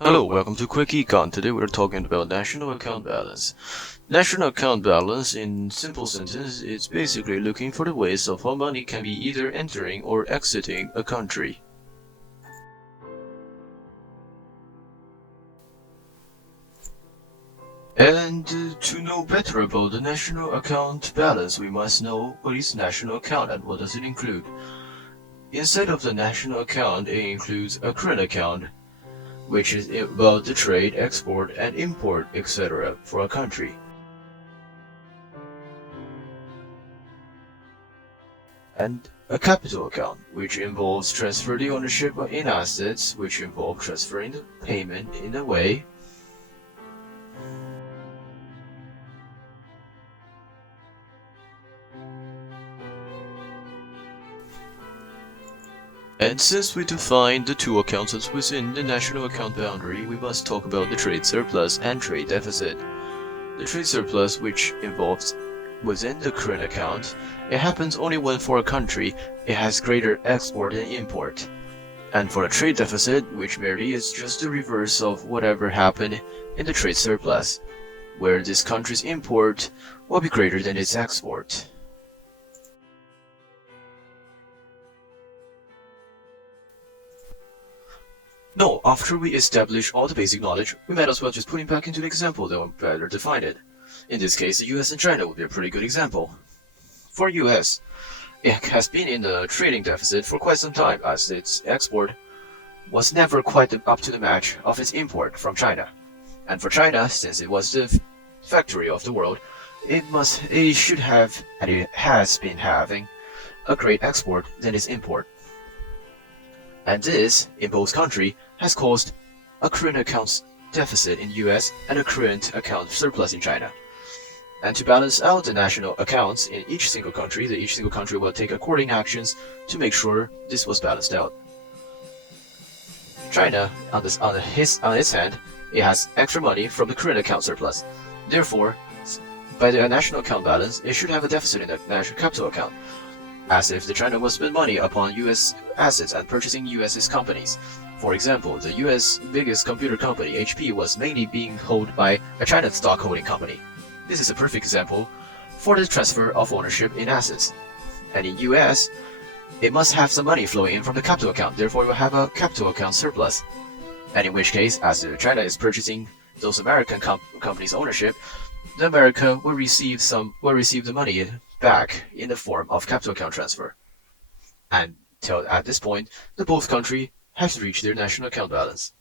Hello, welcome to Quick Econ. Today we're talking about national account balance. National account balance, in simple sentence, is basically looking for the ways of how money can be either entering or exiting a country. And to know better about the national account balance, we must know what is national account and what does it include. Inside of the national account, it includes a current account, which is about the trade, export, and import, etc. for a country. And a capital account, which involves transferring the ownership in assets, which involve transferring the payment in a way. And since we define the two accounts as within the national account boundary, we must talk about the trade surplus and trade deficit. The trade surplus, which involves within the current account, it happens only when for a country it has greater export and import. And for a trade deficit, which merely is just the reverse of whatever happened in the trade surplus, where this country's import will be greater than its export. No, after we establish all the basic knowledge, we might as well just put it back into the example that will better define it. In this case, the US and China would be a pretty good example. For US, it has been in a trading deficit for quite some time as its export was never quite up to the match of its import from China. And for China, since it was the factory of the world, it should have, and it has been having, a great export than its import. And this, in both countries, has caused a current account deficit in US and a current account surplus in China. And to balance out the national accounts in each single country, each single country will take according actions to make sure this was balanced out. China, on its hand, it has extra money from the current account surplus. Therefore, by the national account balance, it should have a deficit in the national capital account, as if the China will spend money upon US assets and purchasing US's companies. For example, the US biggest computer company, HP, was mainly being held by a China stock holding company. This is a perfect example for the transfer of ownership in assets. And in US, it must have some money flowing in from the capital account, therefore it will have a capital account surplus. And in which case, as China is purchasing those American companies' ownership, the America will receive the money back in the form of capital account transfer. And till at this point, the both countries have reached their national account balance.